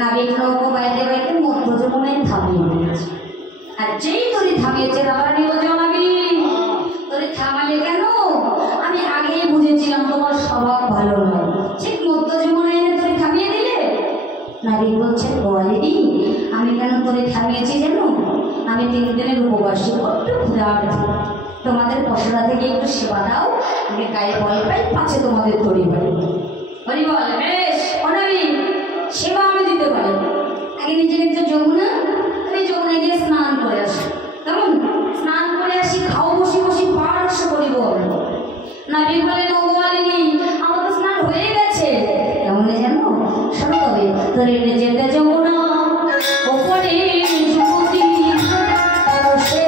নাবিক নৌকো বাইতে বাইতে মধ্য যমুনায় থামিয়ে দিয়েছে। আর যেই তরি থামিয়েছে রানী বলছে নাবি তরি থামালে কেন? আমি আগেই বুঝেছিলাম তোমার স্বভাব ভালো নয়, ঠিক মধ্য যমুনায় এনে তরি থামিয়ে দিলে। নাবিক বলছে বলেনি আমি কেন তরি থামিয়েছি জানো? আমি 3 দিনের উপবাসী, একটু ক্ষুধার্ত, তোমাদের পশরা থেকে একটু সেবা দাও, আমি গায়ে বল পাই, পাছে তোমাদের তরি পাই। বলি বল বেশ অনাবি সেবা আমি দিতে পারি, আগে নিজে নিজে যমুনা, তুমি যমুনায় গিয়ে স্নান করে আসো, কেমন? স্নান করে আসি, খাও বসি বসি পারস্য করি বল। নাবিক বলে নৌবালিনী আমার তো স্নান হয়ে গেছে, কেমন জানো? শোনো তবে তরি যেতে যমুনা ওপরে যুবতী সে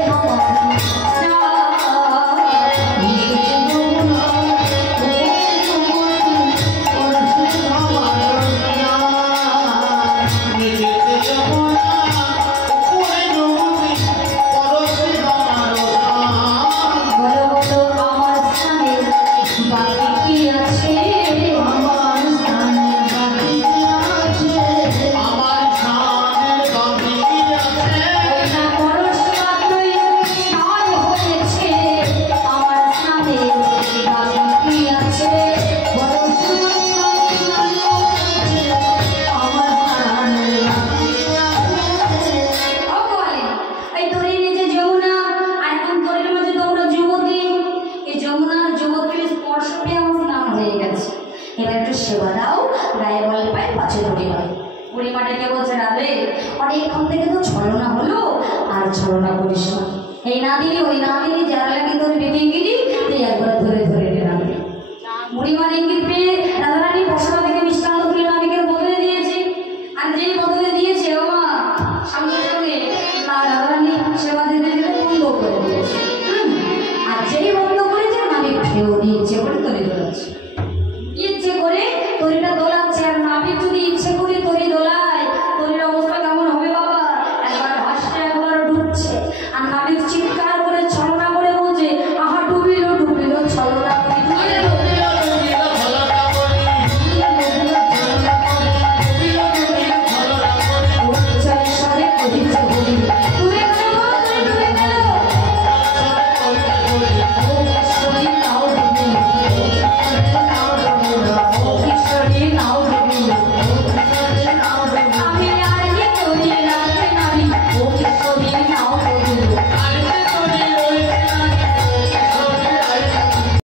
সেবা দাও, গায়ে বল পাই, পাছে তরি পাই। বুড়িমাটাকে বলছে রাধে অনেকক্ষণ থেকে তো ছলনা হলো, আর ছলনা করিস না, এই না দিলি ওই না দিলি যারা লাগে তোর বেঁকে গেলি